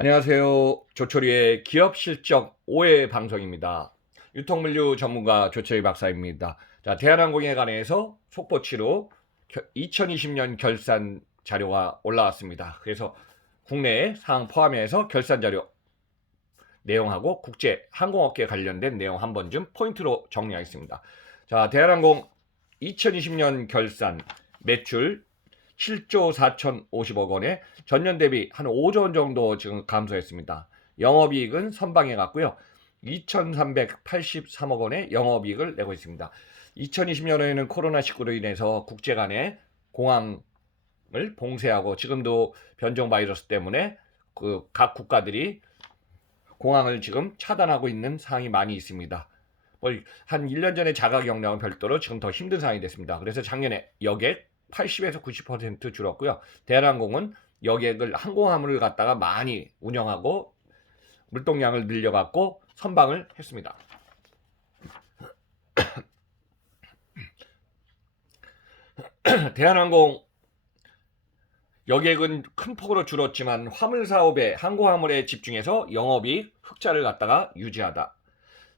안녕하세요. 조철이의 기업 실적 5회 방송입니다. 유통물류 전문가 조철이 박사입니다. 자, 대한항공에 관해서 속보치로 2020년 결산 자료가 올라왔습니다. 그래서 국내 사항 포함해서 결산 자료 내용하고 국제 항공업계 관련된 내용 한 번 좀 포인트로 정리하겠습니다. 자, 대한항공 2020년 결산 매출 7조 4,050억 원에 전년 대비 한 5조 원 정도 지금 감소했습니다. 영업이익은 선방해 갔고요. 2,383억 원의 영업이익을 내고 있습니다. 2020년에는 코로나19로 인해서 국제 간의 공항을 봉쇄하고 지금도 변종 바이러스 때문에 그 각 국가들이 공항을 지금 차단하고 있는 상황이 많이 있습니다. 한 1년 전에 자가 경량은 별도로 지금 더 힘든 상황이 됐습니다. 그래서 작년에 여객 80에서 90% 줄었고요. 대한항공은 여객을 항공화물을 갖다가 많이 운영하고 물동량을 늘려갖고 선방을 했습니다. 대한항공 여객은 큰 폭으로 줄었지만 화물 사업에 항공화물에 집중해서 영업이익 흑자를 갖다가 유지하다.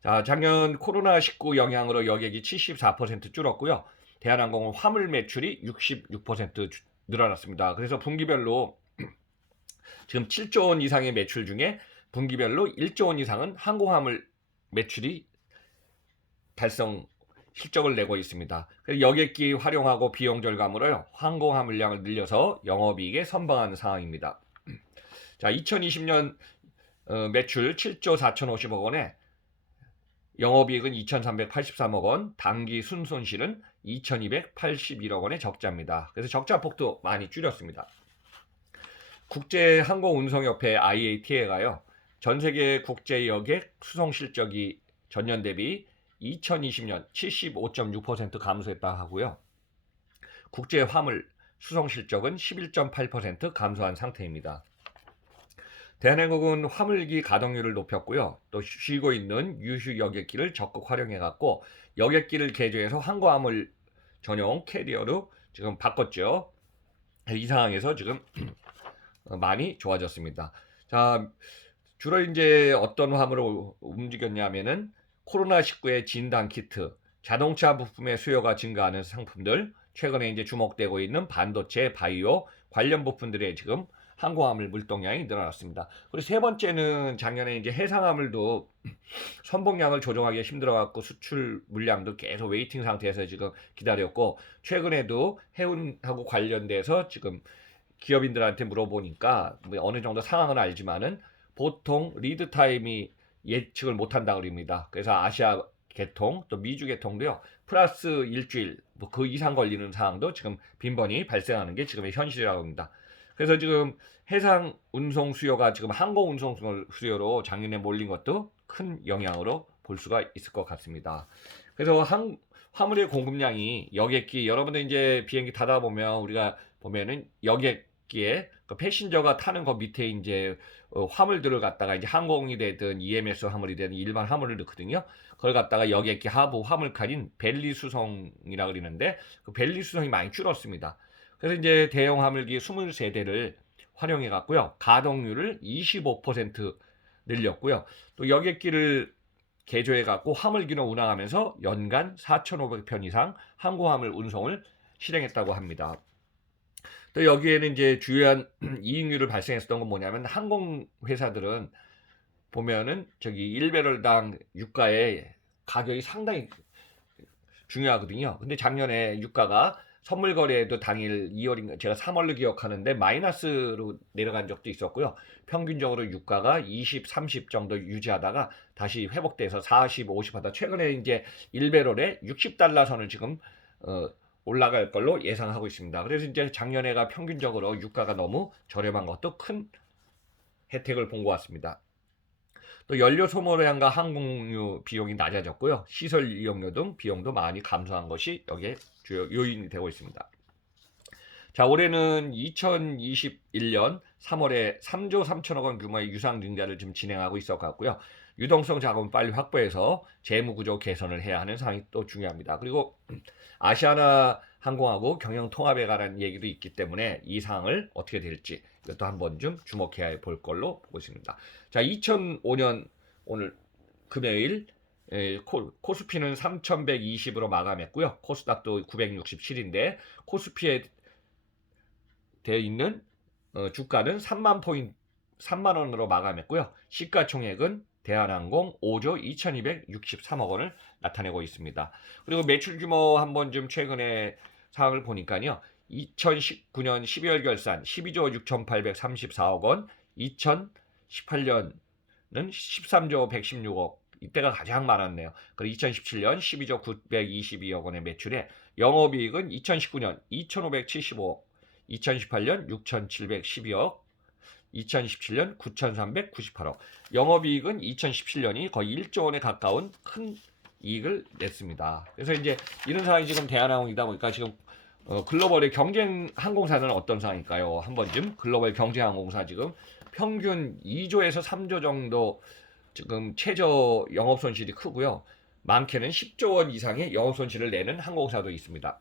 자, 작년 코로나19 영향으로 여객이 74% 줄었고요. 대한항공은 화물 매출이 66% 늘어났습니다. 그래서 분기별로 지금 7조 원 이상의 매출 중에 분기별로 1조 원 이상은 항공화물 매출이 달성 실적을 내고 있습니다. 여객기 활용하고 비용 절감으로요. 항공화물량을 늘려서 영업이익에 선방하는 상황입니다. 자, 2020년 매출 7조 4,050억 원에 영업이익은 2,383억 원, 당기 순손실은 2,281억 원의 적자입니다. 그래서 적자 폭도 많이 줄였습니다. 국제항공운송협회 IATA가요. 전 세계 국제 여객 수송 실적이 전년 대비 2020년 75.6% 감소했다 하고요. 국제 화물 수송 실적은 11.8% 감소한 상태입니다. 대한항공은 화물기 가동률을 높였고요. 또 쉬고 있는 유휴 여객기를 적극 활용해갖고 여객기를 개조해서 항공화물 전용 캐리어로 지금 바꿨죠. 이 상황에서 지금 많이 좋아졌습니다. 자, 주로 이제 어떤 화물을 움직였냐면은 코로나19의 진단 키트, 자동차 부품의 수요가 증가하는 상품들, 최근에 이제 주목되고 있는 반도체, 바이오 관련 부품들의 지금 항공화물 물동량이 늘어났습니다. 그리고 세 번째는 작년에 이제 해상화물도 선봉량을 조정하기 힘들어갖고 수출 물량도 계속 웨이팅 상태에서 지금 기다렸고, 최근에도 해운하고 관련돼서 지금 기업인들한테 물어보니까 뭐 어느 정도 상황은 알지만은 보통 리드 타임이 예측을 못한다 그럽니다. 그래서 아시아 개통 또 미주 개통도요 플러스 일주일 뭐 그 이상 걸리는 상황도 지금 빈번히 발생하는 게 지금의 현실이라고 합니다. 그래서 지금 해상 운송 수요가 지금 항공 운송 수요로 작년에 몰린 것도 큰 영향으로 볼 수가 있을 것 같습니다. 그래서 화물의 공급량이 여객기 여러분들 이제 비행기 타다 보면 우리가 보면은 여객기에 그 패신저가 타는 거 밑에 이제 화물들을 갖다가 이제 항공이 되든 EMS 화물이 되든 일반 화물을 넣거든요. 그걸 갖다가 여객기 하부 화물칸인 벨리 수송이라 그러는데 그 벨리 수송이 많이 줄었습니다. 그래서 이제 대형 화물기 23대를 활용해 갖고요. 가동률을 25% 늘렸고요. 또 여객기를 개조해 갖고 화물기로 운항하면서 연간 4,500편 이상 항공화물 운송을 실행했다고 합니다. 또 여기에는 이제 주요한 이익률을 발생했었던 건 뭐냐면 항공 회사들은 보면은 저기 1배럴당 유가의 가격이 상당히 중요하거든요. 근데 작년에 유가가 선물 거래에도 당일 2월인가 제가 3월로 기억하는데 마이너스로 내려간 적도 있었고요. 평균적으로 유가가 20, 30 정도 유지하다가 다시 회복돼서 40, 50 하다 최근에 이제 1배럴에 60달러 선을 지금 올라갈 걸로 예상하고 있습니다. 그래서 이제 작년에가 평균적으로 유가가 너무 저렴한 것도 큰 혜택을 본 것 같습니다. 또 연료 소모량과 항공유 비용이 낮아졌고요. 시설 이용료 등 비용도 많이 감소한 것이 여기에 주요 요인이 되고 있습니다. 자, 올해는 2021년 3월에 3조 3천억 원 규모의 유상 증자를 지금 진행하고 있어 갖고요. 유동성 자금을 빨리 확보해서 재무 구조 개선을 해야 하는 상황이 또 중요합니다. 그리고 아시아나 항공하고 경영 통합에 관한 얘기도 있기 때문에 이 사항을 어떻게 될지 이것도 한번 좀 주목해야 볼 걸로 보고 있습니다. 자, 2005년 오늘 금요일 코스피는 3120으로 마감했고요. 코스닥도 967인데 코스피에 되어 있는 주가는 3만 원으로 마감했고요. 시가총액은 대한항공 5조 2263억 원을 나타내고 있습니다. 그리고 매출 규모 한번 좀 최근에 사항을 보니까요. 2019년 12월 결산 12조 6834억 원, 2018년은 13조 116억, 이때가 가장 많았네요. 그리고 2017년 12조 922억 원의 매출에 영업이익은 2019년 2575억, 2018년 6712억, 2017년 9398억. 영업이익은 2017년이 거의 1조 원에 가까운 큰 이익을 냈습니다. 그래서 이제 이런 상황이 지금 대한항공이다 보니까 지금 글로벌의 경쟁 항공사는 어떤 상황일까요? 한번 좀 글로벌 경쟁 항공사 지금 평균 2조에서 3조 정도 지금 최저 영업 손실이 크고요. 많게는 10조 원 이상의 영업 손실을 내는 항공사도 있습니다.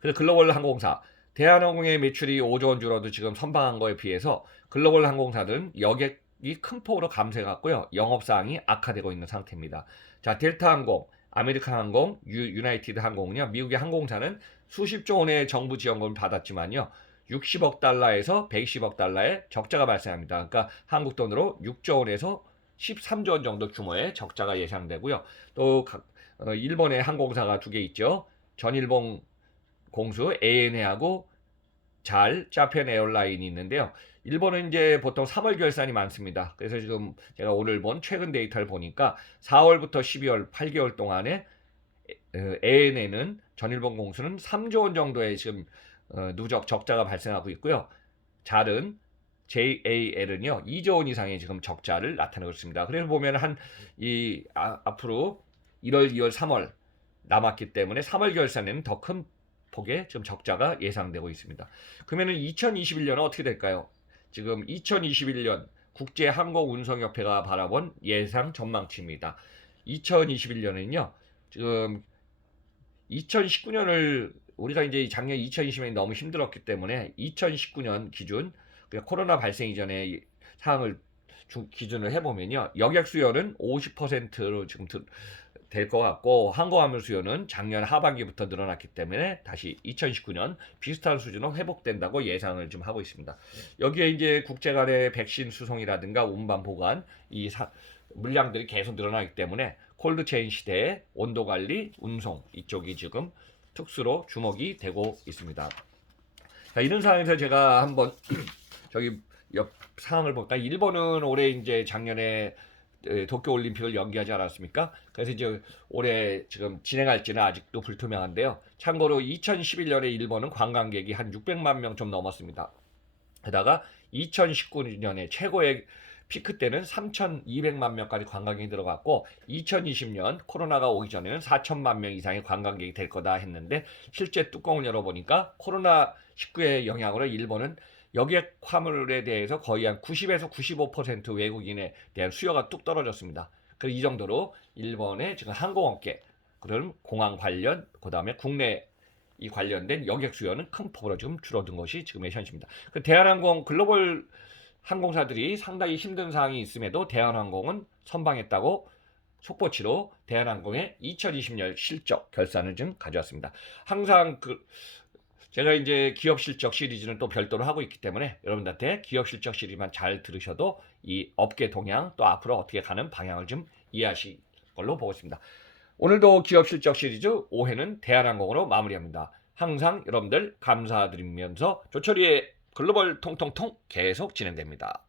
그래서 글로벌 항공사 대한항공의 매출이 5조 원 줄어도 지금 선방한 거에 비해서 글로벌 항공사들은 여객이 큰 폭으로 감소해갔고요. 영업사항이 악화되고 있는 상태입니다. 자, 델타항공, 아메리칸항공, 유나이티드 항공은요. 미국의 항공사는 수십조 원의 정부 지원금을 받았지만요. 60억 달러에서 120억 달러의 적자가 발생합니다. 그러니까 한국 돈으로 6조 원에서 13조 원 정도 규모의 적자가 예상되고요. 또 일본의 항공사가 두 개 있죠. 전일본 공수 ANA하고 자펜 에어라인이 있는데요. 일본은 이제 보통 3월 결산이 많습니다. 그래서 지금 제가 오늘 본 최근 데이터를 보니까 4월부터 12월 8개월 동안에 ANA는 전일본 공수는 3조 원 정도의 지금 누적 적자가 발생하고 있고요. JAL은요 2조 원 이상의 지금 적자를 나타내고 있습니다. 그래서 보면 앞으로 1월, 2월, 3월 남았기 때문에 3월 결산에는 더 큰 폭의 지금 적자가 예상되고 있습니다. 그러면은 2021년은 어떻게 될까요? 지금 2021년 국제항공운송협회가 바라본 예상 전망치입니다. 2021년은요, 지금 2019년을 우리가 이제 작년 2020년이 너무 힘들었기 때문에 2019년 기준 코로나 발생 이전의 사항을 기준을 해보면요, 여객 수요는 50%로 지금 될 것 같고 항공화물 수요는 작년 하반기부터 늘어났기 때문에 다시 2019년 비슷한 수준으로 회복된다고 예상을 좀 하고 있습니다. 여기에 이제 국제 간의 백신 수송이라든가 운반 보관 물량들이 계속 늘어나기 때문에 콜드체인 시대의 온도 관리, 운송 이쪽이 지금 특수로 주목이 되고 있습니다. 자, 이런 상황에서 제가 한번 저기 옆 상황을 볼까? 일본은 올해 이제 작년에 도쿄 올림픽을 연기하지 않았습니까? 그래서 이제 올해 지금 진행할지는 아직도 불투명한데요. 참고로 2011년에 일본은 관광객이 한 600만 명 좀 넘었습니다. 게다가 2019년에 최고의 피크 때는 3,200만 명까지 관광객이 들어갔고 2020년 코로나가 오기 전에는 4천만 명 이상의 관광객이 될 거다 했는데 실제 뚜껑을 열어보니까 코로나19의 영향으로 일본은 여객 화물에 대해서 거의 한 90에서 95% 외국인에 대한 수요가 뚝 떨어졌습니다. 그래서 이 정도로 일본의 지금 항공업계, 그런 공항 관련, 그 다음에 국내 이 관련된 여객 수요는 큰 폭으로 지금 줄어든 것이 지금의 현실입니다. 그 대한항공 글로벌 항공사들이 상당히 힘든 상황이 있음에도 대한항공은 선방했다고 속보치로 대한항공의 2020년 실적 결산을 좀 가져왔습니다. 항상 제가 이제 기업 실적 시리즈는 또 별도로 하고 있기 때문에 여러분들한테 기업 실적 시리즈만 잘 들으셔도 이 업계 동향 또 앞으로 어떻게 가는 방향을 좀 이해하실 걸로 보고 있습니다. 오늘도 기업 실적 시리즈 5회는 대한항공으로 마무리합니다. 항상 여러분들 감사드리면서 조철이의 글로벌 통통통 계속 진행됩니다.